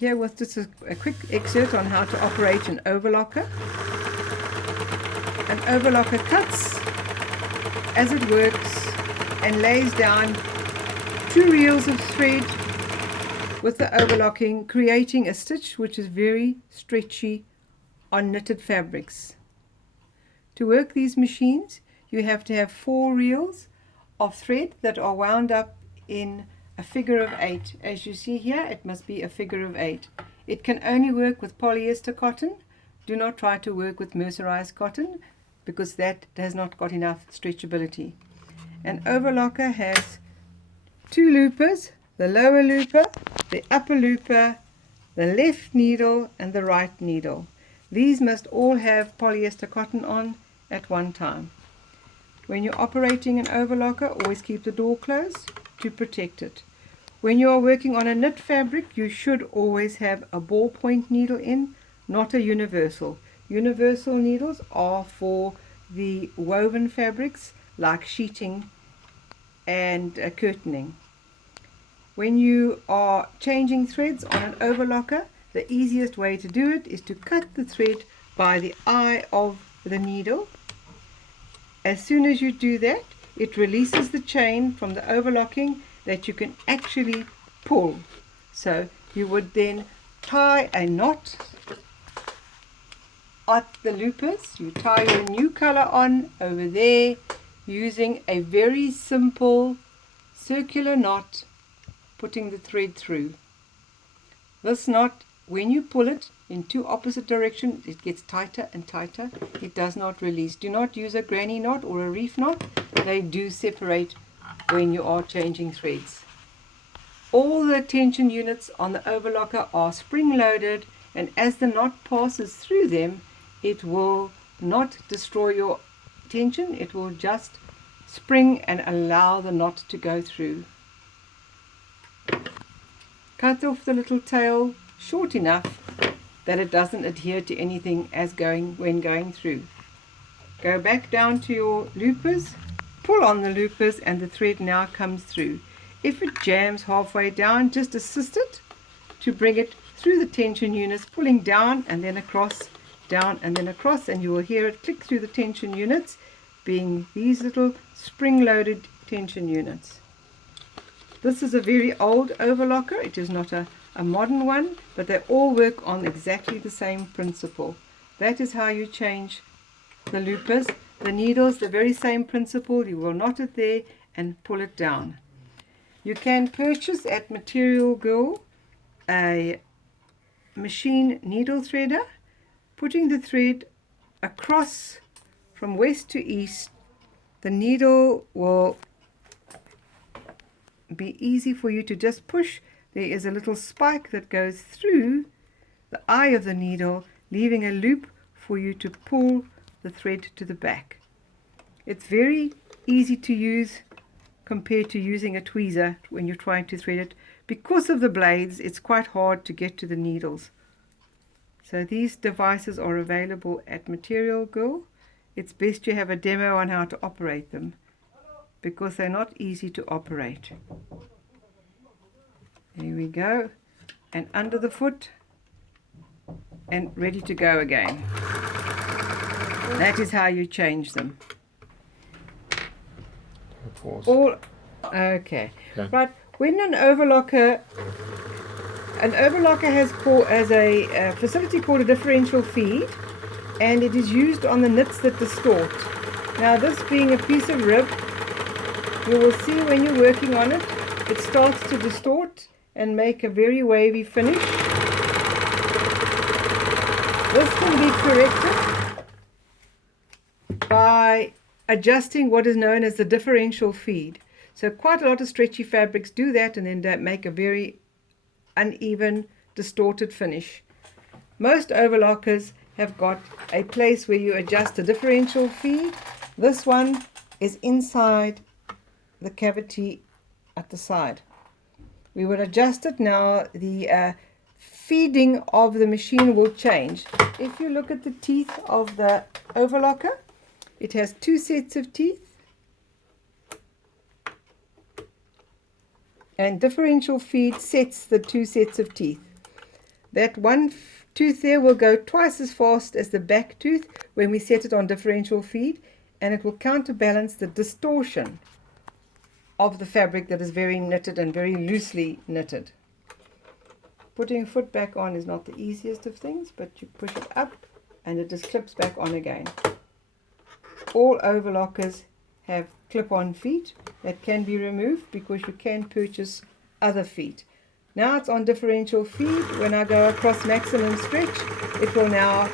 here with just a quick excerpt on how to operate an overlocker. An overlocker cuts as it works and lays down 2 reels of thread with the overlocking, creating a stitch which is very stretchy on knitted fabrics. To work these machines, you have to have 4 reels of thread that are wound up in a figure of 8. As you see here, it must be a figure of 8. It can only work with polyester cotton. Do not try to work with mercerized cotton because that has not got enough stretchability. An overlocker has 2 loopers, the lower looper, the upper looper, the left needle and the right needle. These must all have polyester cotton on at one time. When you're operating an overlocker, always keep the door closed to protect it. When you are working on a knit fabric, you should always have a ballpoint needle in, not a universal. Universal needles are for the woven fabrics like sheeting and curtaining. When you are changing threads on an overlocker, the easiest way to do it is to cut the thread by the eye of the needle. As soon as you do that, it releases the chain from the overlocking that you can actually pull. So you would then tie a knot at the loopers. You tie your new color on over there using a very simple circular knot, putting the thread through. This knot, when you pull it in 2 opposite directions, it gets tighter and tighter. It does not release. Do not use a granny knot or a reef knot. They do separate when you are changing threads. All the tension units on the overlocker are spring loaded, and as the knot passes through them, it will not destroy your tension. It will just spring and allow the knot to go through. Cut off the little tail short enough that it doesn't adhere to anything when going through. Go back down to your loopers, pull on the loopers, and the thread now comes through. If it jams halfway down, just assist it to bring it through the tension units, pulling down and then across, down and then across, and you will hear it click through the tension units, being these little spring-loaded tension units. This is a very old overlocker. It is not a modern one, but they all work on exactly the same principle. That is how you change the loopers. The needles, the very same principle. You will knot it there and pull it down. You can purchase at Material Girl a machine needle threader, putting the thread across from west to east. The needle will be easy for you to just push. There is a little spike that goes through the eye of the needle, leaving a loop for you to pull the thread to the back. It's very easy to use compared to using a tweezer when you're trying to thread it. Because of the blades, it's quite hard to get to the needles. So these devices are available at Material Girl. It's best you have a demo on how to operate them, because they're not easy to operate. There we go, and under the foot and ready to go again. That is how you change them. All okay. Right, when an overlocker has a facility called a differential feed, and it is used on the knits that distort. Now, this being a piece of rib, you will see when you're working on it, it starts to distort and make a very wavy finish. This can be corrected by adjusting what is known as the differential feed. So quite a lot of stretchy fabrics do that, and then they make a very uneven, distorted finish. Most overlockers have got a place where you adjust the differential feed. This one is inside the cavity at the side. We will adjust it now. The feeding of the machine will change. If you look at the teeth of the overlocker, it has 2 sets of teeth, and differential feed sets the 2 sets of teeth. That one tooth there will go twice as fast as the back tooth when we set it on differential feed, and it will counterbalance the distortion of the fabric that is very knitted and very loosely knitted. Putting a foot back on is not the easiest of things, but you push it up and it just clips back on again. All overlockers have clip-on feet that can be removed because you can purchase other feet. Now it's on differential feed. When I go across maximum stretch, it will now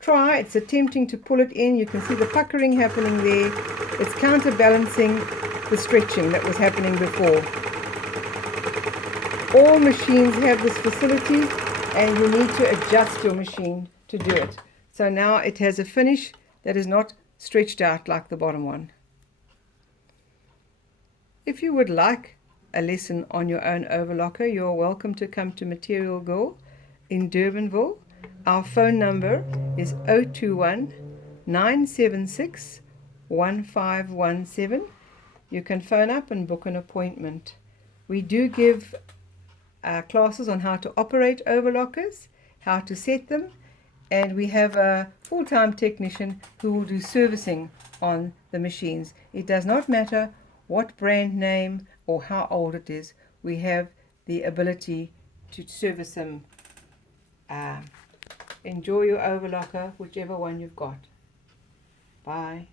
try. It's attempting to pull it in. You can see the puckering happening there. It's counterbalancing the stretching that was happening before. All machines have this facility, and you need to adjust your machine to do it. So now it has a finish that is not stretched out like the bottom one. If you would like a lesson on your own overlocker, you're welcome to come to Material Girl in Durbanville. Our phone number is 021 976 1517. You can phone up and book an appointment. We do give classes on how to operate overlockers, how to set them, and we have a full-time technician who will do servicing on the machines. It does not matter what brand name or how old it is, we have the ability to service them. Enjoy your overlocker, whichever one you've got. Bye.